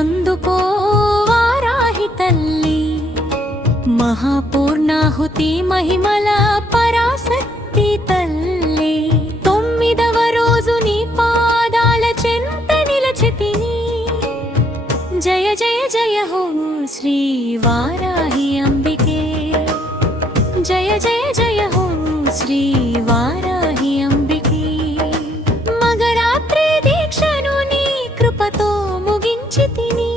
అందుకో వారాహి తల్లి. మహాపూర్ణాహుతి మహిమల పరాశక్తి తల్లి. 9వ రోజు నీ పాదాల చెంత నిలచితిని. జయ జయ జయ హో శ్రీ వారాహి అంబికే. జయ జయ జయ హో శ్రీ వారాహి అంబికే. మగరాత్రి దీక్షను నీ కృపతో ముగించితిని.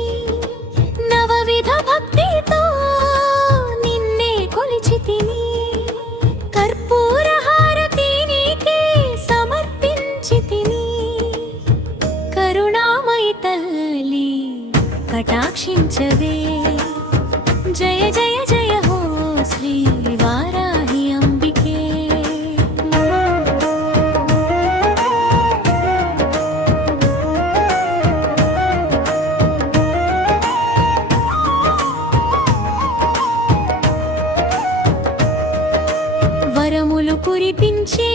నవవిధ భక్తితో నిన్నే కొలిచితిని. కర్పూర హారతి నీకే సమర్పించితిని. కరుణామయి తల్లి కటాక్షించవే. జయ జయ జయ హో శ్రీ వారాహి అంబికే. వరములు కురిపించే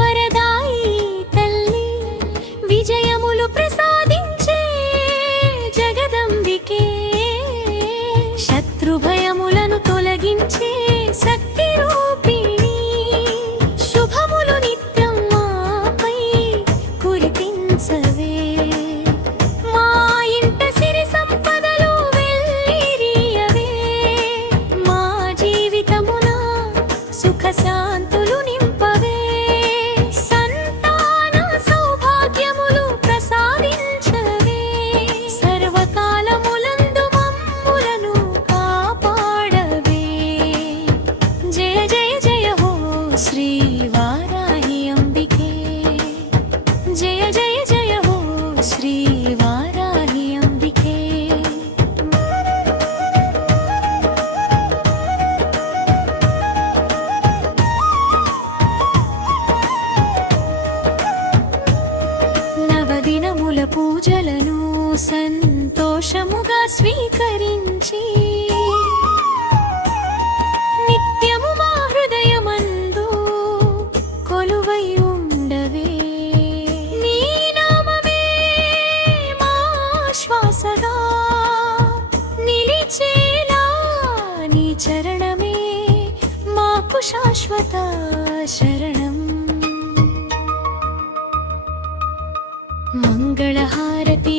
వరదాయి తల్లి. విజయములు ప్రసాదించే జగదంబికే. శత్రుభయములను తొలగించే శక్తి రూపిణి. శుభములు నిత్యం మాపై కురిపించవే. మా ఇంట సిరి సంపదలు వెల్లిరియవే. మా జీవితమున సుఖ శాంతులు నింపవే. సంతాన సౌభాగ్యములు ప్రసాదించవే. సర్వకాలములందు మమ్ములను కాపాడవే. జయ జయ జయ హో శ్రీ వారాహి అంబికే. జయ జయ జయ హో శ్రీ వారాహి అంబికే. నవదినముల పూజలను సంతోషముగా స్వీకరించి నిత్యము మా హృదయమందు కొలువై ఉండవే. నీ నామమే మా శ్వాసగా నిలిచేలా. నీ చరణమే మాకు శాశ్వత శరణం. మంగళహారతి